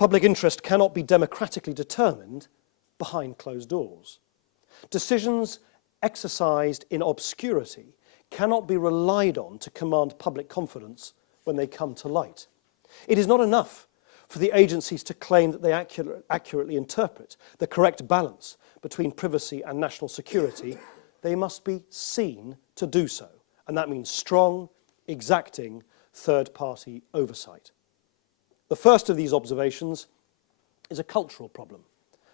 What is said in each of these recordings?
public interest cannot be democratically determined behind closed doors. Decisions exercised in obscurity cannot be relied on to command public confidence when they come to light. It is not enough for the agencies to claim that they accurately interpret the correct balance between privacy and national security. They must be seen to do so, and that means strong, exacting, third-party oversight. The first of these observations is a cultural problem.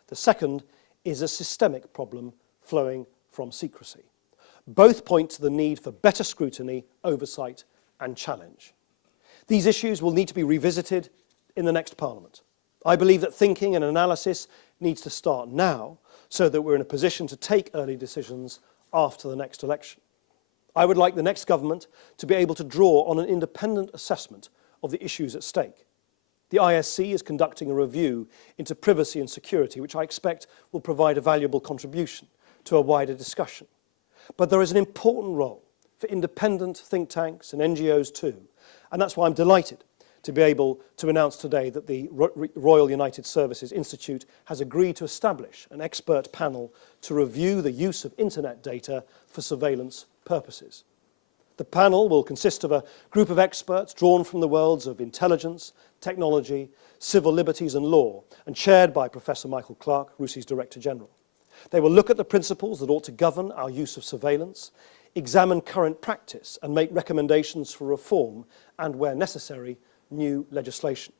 The second is a systemic problem flowing from secrecy. Both point to the need for better scrutiny, oversight, and challenge. These issues will need to be revisited in the next Parliament. I believe that thinking and analysis needs to start now so that we're in a position to take early decisions after the next election. I would like the next government to be able to draw on an independent assessment of the issues at stake. The ISC is conducting a review into privacy and security, which I expect will provide a valuable contribution to a wider discussion. But there is an important role for independent think tanks and NGOs too, and that's why I'm delighted to be able to announce today that the Royal United Services Institute has agreed to establish an expert panel to review the use of internet data for surveillance purposes. The panel will consist of a group of experts drawn from the worlds of intelligence, technology, civil liberties and law, and chaired by Professor Michael Clarke, RUSI's Director General. They will look at the principles that ought to govern our use of surveillance, examine current practice and make recommendations for reform and, where necessary, new legislation.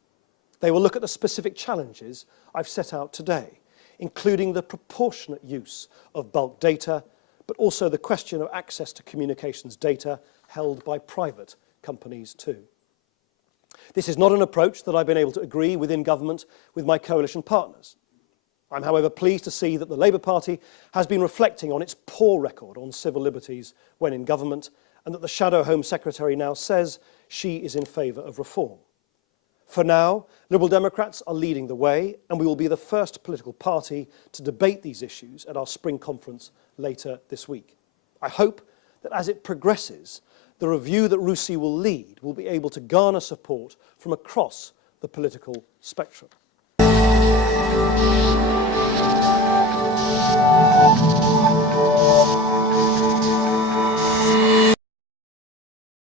They will look at the specific challenges I've set out today, including the proportionate use of bulk data, but also the question of access to communications data held by private companies too. This is not an approach that I've been able to agree within government with my coalition partners. I'm, however, pleased to see that the Labour Party has been reflecting on its poor record on civil liberties when in government, and that the Shadow Home Secretary now says she is in favour of reform. For now, Liberal Democrats are leading the way, and we will be the first political party to debate these issues at our spring conference later this week. I hope that as it progresses, the review that RUSI will lead will be able to garner support from across the political spectrum.